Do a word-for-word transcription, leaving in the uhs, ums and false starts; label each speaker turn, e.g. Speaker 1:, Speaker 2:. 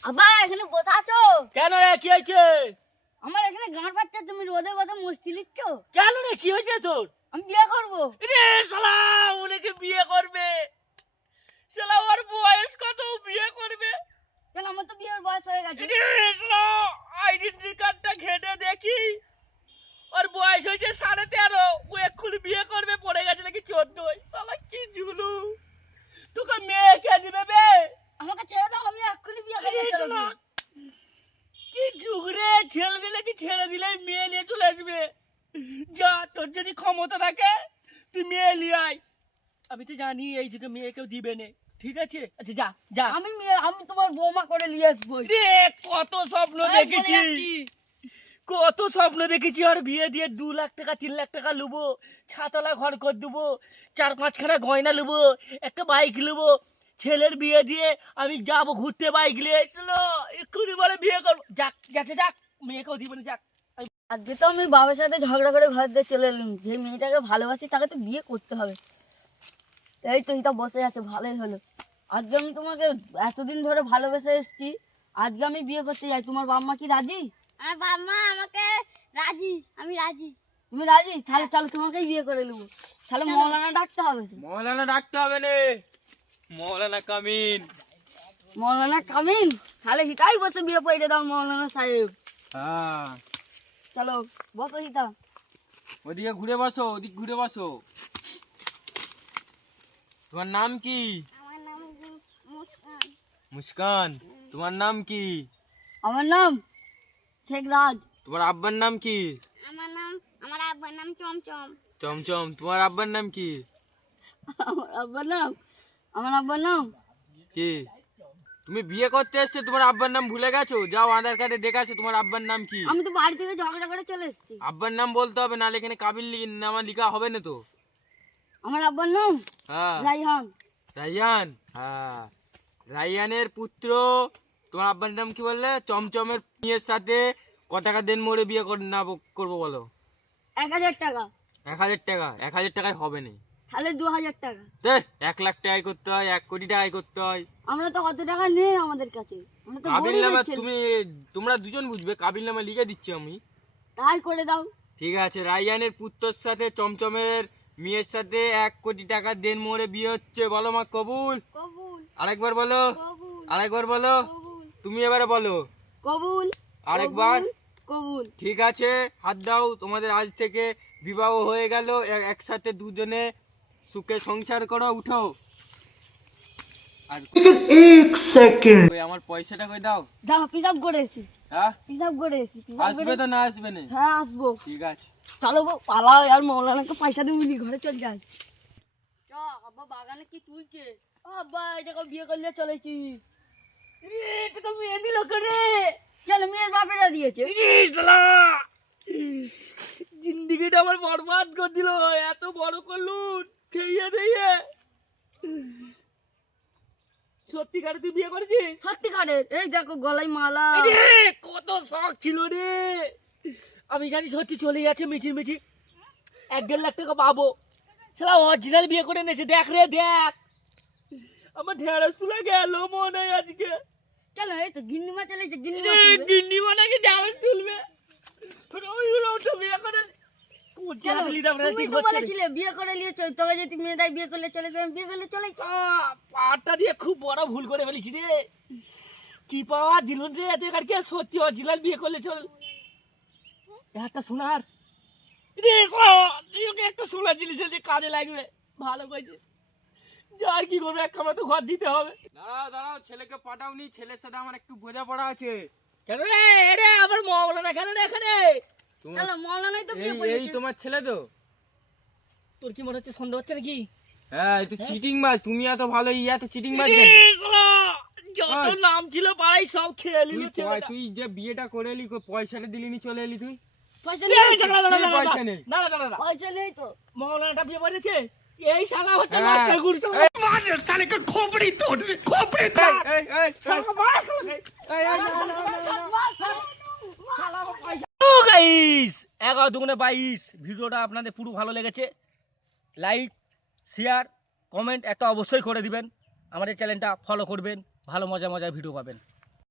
Speaker 1: আব্বা এখানে বসে আছো
Speaker 2: কেন রে, কি হয়েছে?
Speaker 1: আমার এখানে গাঁট পাচ্ছে, তুমি রোদে বসে মস্তি লিখছ
Speaker 2: কেন রে, কি হয়েছে তোর?
Speaker 1: আমি বিয়ে করবো।
Speaker 2: রে শালা, ওনাকে বিয়ে করবে? শালা ওর বয়স কত, বিয়ে করবে?
Speaker 1: কেন আমার তো বিয়ের বয়স হয়ে গেছে।
Speaker 2: রে শালা, আইডেন্টি কার্ডটা ঘেটে দেখি, ওর বয়স হয়েছে সাড়ে তেরো। ও এক্ষুনি বিয়ে করবে, পড়ে গেছে নাকি চোদ্দ। শালা কি জুলু, তোকে মেয়ে কে দিবে বে?
Speaker 1: আমাকে ছেড়ে দাও, আমি এক্ষুনি বিয়ে করে
Speaker 2: রে
Speaker 1: চলে
Speaker 2: শালা,
Speaker 1: যাবো।
Speaker 2: কি যুগ রে, ছেড়ে দিলে কি ছেড়ে দিলেই মেয়ে নিয়ে চলে আসবে? যা, তোর যদি ক্ষমতা থাকে তুই মেয়ে নিয়ে আয়। আমি তো জানি এই যুগে মেয়ে কেউ দিবে না, ঠিক আছে? আচ্ছা যা যা।
Speaker 1: আমি মেয়ে, আমি তোমার বৌমা করে নিয়ে আসবো।
Speaker 2: রে কত স্বপ্ন দেখেছি, কত স্বপ্ন দেখেছি। আর বিয়ে দিয়ে দু লাখ টাকা তিন লাখ টাকা লুবো, ছাতলা ঘর করে দেবো, চার পাঁচখানা গয়না লুবো, একটা বাইক লুবো। ছেলের বিয়ে দিয়ে আমি যাবো ঘুরতে, বাইক নিয়ে এসলো এক্ষুনি বলে বিয়ে করবো। যাক গেছে, যাক, মেয়েকেও দিবে না, যাক।
Speaker 1: আজকে তো আমি বাবার সাথে ঝগড়া করে ঘর দিয়ে চলে এলাম। যে মেয়েটাকে ভালোবাসি তাকে তো বিয়ে করতে হবে। এই তো এটা বসে আছে, ভালোই হলো। আজকে আমি তোমাকে এতদিন ধরে ভালোবেসে এসেছি, আজকে আমি বিয়ে করতে যাই। তোমার বাবা মা কি রাজি?
Speaker 3: আমার বাবা মা আমাকে রাজি, আমি রাজি।
Speaker 1: তুমি রাজি? তাহলে চলো তোমাকেই বিয়ে করে নেবো। তাহলে মৌলানা ডাকতে হবে তো।
Speaker 2: মৌলানা ডাকতে হবে না, মৌলানা কামিন।
Speaker 1: মৌলানা কামিন? তাহলে হিতাই বসে বিয়ে পড়ে দাও মৌলানা সাহেব।
Speaker 2: হ্যাঁ,
Speaker 1: চলো বসো হিতা।
Speaker 2: ওদিকে ঘুরে বসো, ওদিক ঘুরে বসো। তোমার নাম কি?
Speaker 3: আমার নাম মুস্কান।
Speaker 2: মুস্কান। তোমার নাম কি?
Speaker 1: আমার নাম শেখ রাজ।
Speaker 2: তোমার আব্বার নাম কি?
Speaker 3: আমার নাম, আমার আব্বার নাম চমচম।
Speaker 2: চমচম। তোমার আব্বার নাম কি?
Speaker 1: আমার আব্বার নাম, আমার আব্বার নাম
Speaker 2: কি? তুমি বিয়ে করতে এসছো, তোমার আব্বার নাম ভুলে গেছো? যাও আধার কার্ডে দেখাছো তোমার আব্বার নাম কি।
Speaker 1: আমি তো বাড়ি থেকে ঝগড়া করে চলে এসেছি।
Speaker 2: আব্বার নাম বলতে হবে, নাহলে এখানে কাবিল নামা লিখা হবে না তো।
Speaker 1: আমার আব্বার নাম
Speaker 2: হ্যাঁ,
Speaker 1: রাইহান।
Speaker 2: রাইয়ান। হ্যাঁ, রাইয়ানের পুত্র। তোমার আব্বার নাম কি বললে? চমচমের মেয়ের সাথে ক টাকা দেন মোড়ে বিয়ে কর না করবো বলো?
Speaker 1: এক হাজার টাকা।
Speaker 2: এক হাজার টাকা? এক হাজার টাকায় হবে না।
Speaker 1: তাহলে দু হাজার টাকা।
Speaker 2: দেখ, এক লাখ টাকায় করতে হয়, এক কোটি টাকায় করতে হয়।
Speaker 1: আমরা তো অত টাকা নেই আমাদের কাছে, আমরা তো
Speaker 2: কাবিল নামা
Speaker 1: গরিবের ছেলে।
Speaker 2: তুমি, তোমরা দুজন বুঝবে, কাবিল নামা লিখে দিচ্ছি আমি।
Speaker 1: তাই করে দাও।
Speaker 2: ঠিক আছে, রাইয়ানের পুত্রর সাথে চমচমের মেয়ের সাথে এক কোটি টাকা দেন মোড়ে বিয়ে হচ্ছে, বলো মা কবুল?
Speaker 3: কবুল,
Speaker 2: আরেকবার বলো,
Speaker 3: কবুল,
Speaker 2: আরেকবার বলো।
Speaker 3: কবুল।
Speaker 2: তুমি এবারে বলো
Speaker 1: কবুল।
Speaker 2: আরেকবার।
Speaker 1: কবুল, কবুল।
Speaker 2: ঠিক আছে, হাত দাও। তোমাদের আজ থেকে বিবাহ হয়ে গেল, এ- একসাথে দুজনে সুখে সংসার করো, উঠো। আর
Speaker 4: एक सेकंड
Speaker 2: ওই আমার পয়সাটা কই দাও।
Speaker 1: দাঁড়া, পিসাব করে এসি,
Speaker 2: হ্যাঁ,
Speaker 1: পিসাব করে এসি, পিসাব
Speaker 2: আসবে
Speaker 1: করে।
Speaker 2: তো না আসবে না?
Speaker 1: হ্যাঁ আসবো।
Speaker 2: ঠিক আছে।
Speaker 1: চলো গো, পালাও আর মৌলানাকে পয়সা দিবি, ঘরে চল যাই। চ, আব্বা বাগানে কি তুলছে? ও আব্বা, এটাকে বিয়ে করলে চলেছি।
Speaker 2: তোকে মেয়ে দিল করে?
Speaker 1: কেন মেয়ের বাপেরা দিয়েছে?
Speaker 2: জিন্দিগিটা আমার বরবাদ করে দিল, এত বড় করলু খেয়ে দিয়ে। সত্যিকারে তুই বিয়ে করেছিস?
Speaker 1: সত্যিকারের। এই দেখো গলায় মালা।
Speaker 2: রে, কত শখ ছিল রে। আমি জানি সত্যি চলে যাচ্ছে মিছিল মিছিল, এক দেড় লাখ টাকা পাবো। শালা অরিজিনাল বিয়ে করে এনেছে, দেখ রে দেখ। আমার ঢেঁড়স তুলে গেল মনে হয় আজকে।
Speaker 1: চলো, এই তো গিন্নিমা চলেছে, গিন্নিমা
Speaker 2: রে,
Speaker 1: তুলবে।
Speaker 2: গিন্নি নাকি ঢেঁড়স তুলবে। ওই ওটা বিয়ে করে কোথা
Speaker 1: চলো,
Speaker 2: দিলি তারপরে
Speaker 1: তুমি
Speaker 2: ঠিক
Speaker 1: তো
Speaker 2: হচ্ছে না।
Speaker 1: বলেছিলে বিয়ে করে নিয়ে চল, তবে যদি মেয়েটাই বিয়ে করলে চলে যাবে, বিয়ে করলে চলে যাও।
Speaker 2: আহ, পাটা দিয়ে খুব বড় ভুল করে ফেলেছি রে। কি পাওয়া দিল রে এতে কারকে, সত্যি অরিজিনাল বিয়ে করলে চল। একটা সোনার রে, শালা, তুই ওকে একটা সোনার জিনিস আছে, কাজে লাগবে, ভালো করেছে। যার কি করবে, এক কামড়া তো ঘর দিতে হবে। দাঁড়াও দাঁড়াও, ছেলেকে পাঠাওনি, ছেলের সাথে আমার একটু বোঝাপড়া আছে। কেন রে? রে আমার মৌলানা কেন রে এখানে? তোমার
Speaker 1: চলো, মৌলানাই তো বিয়ে
Speaker 2: এই- এই
Speaker 1: করেছে।
Speaker 2: তোমার ছেলে তো? তোর কি মনে হচ্ছে সন্দেহ হচ্ছে নাকি? হ্যাঁ, এই তো চিটিং মাছ। তুমি এত ভালো, ই এত চিটিং মাছ কেন? যত নাম ছিল পাড়াই সব খেয়ে
Speaker 5: তুই
Speaker 2: নিলি।
Speaker 5: পয়- তুই যে বিয়েটা করে এলি, কই পয়সাটা দিলি নি, চলে এলি তুই?
Speaker 1: পয়সা নেই তো।
Speaker 5: এই পয়সা নেই।
Speaker 1: পয়সা নেই তো।
Speaker 2: মৌলানাটা বিয়ে করেছে, এই শালা হচ্ছে
Speaker 5: হ্যাঁ।
Speaker 2: মাস্টার গুরু।
Speaker 5: এই, এই, এই, এই, এই, না, না, না, না।
Speaker 2: গাইস, এগারো দুগুণে বাইশ। ভিডিওটা আপনাদের পুরো ভালো লেগেছে, লাইক শেয়ার কমেন্ট একটা অবশ্যই করে দিবেন। আমাদের চ্যানেলটা ফলো করবেন, ভালো মজা মজার ভিডিও পাবেন।